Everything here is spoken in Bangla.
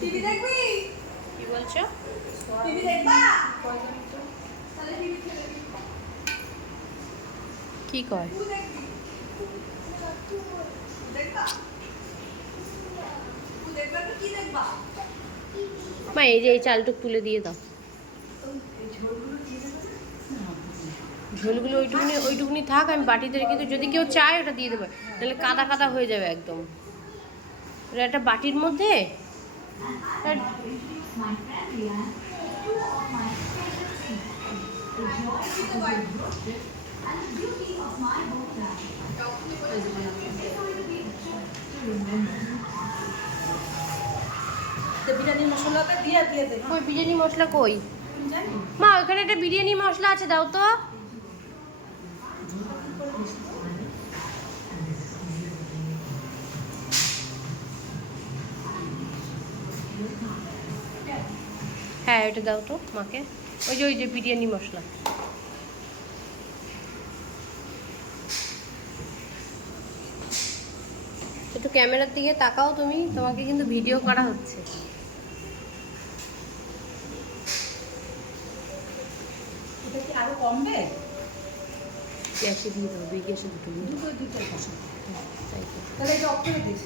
টিভি দেখবি? কি বলছো? টিভি দেখবা? তাহলে টিভি ছেড়ে দিই। কি কয়? তুই দেখবি? দেখবা? তুই দেখবা তো কি দেখবা? মা এই যে এই চালটুক তুলে দিয়ে দাও। ঝোলগুলো ওইটুকুনি থাক, আমি বাটিতে রেখে দিই, যদি কেউ চায় ওটা দিয়ে দেবে, তাহলে কাদা কাদা হয়ে যাবে একদম। ওটা একটা বাটির মধ্যে বিরিয়ানি মশলাটা দিয়ে দে। ওই বিরিয়ানি মশলা কই মা? ওখানে একটা বিরিয়ানি মশলা আছে, দাও তো। হ্যাঁ ওটা দাও তো মাকে, ওই যে বিরিয়ানি মশলা। একটু ক্যামেরার দিকে তাকাও তুমি, তোমাকে কিন্তু ভিডিও করা হচ্ছে। এটা কি আরো কমবে? গ্যাসে দিয়ে দাও, দুই গ্যাসে দুটো দিয়ে দাও। দুটো দুটো বসা। তাই তো। তাহলে এটা অফ করে দিস।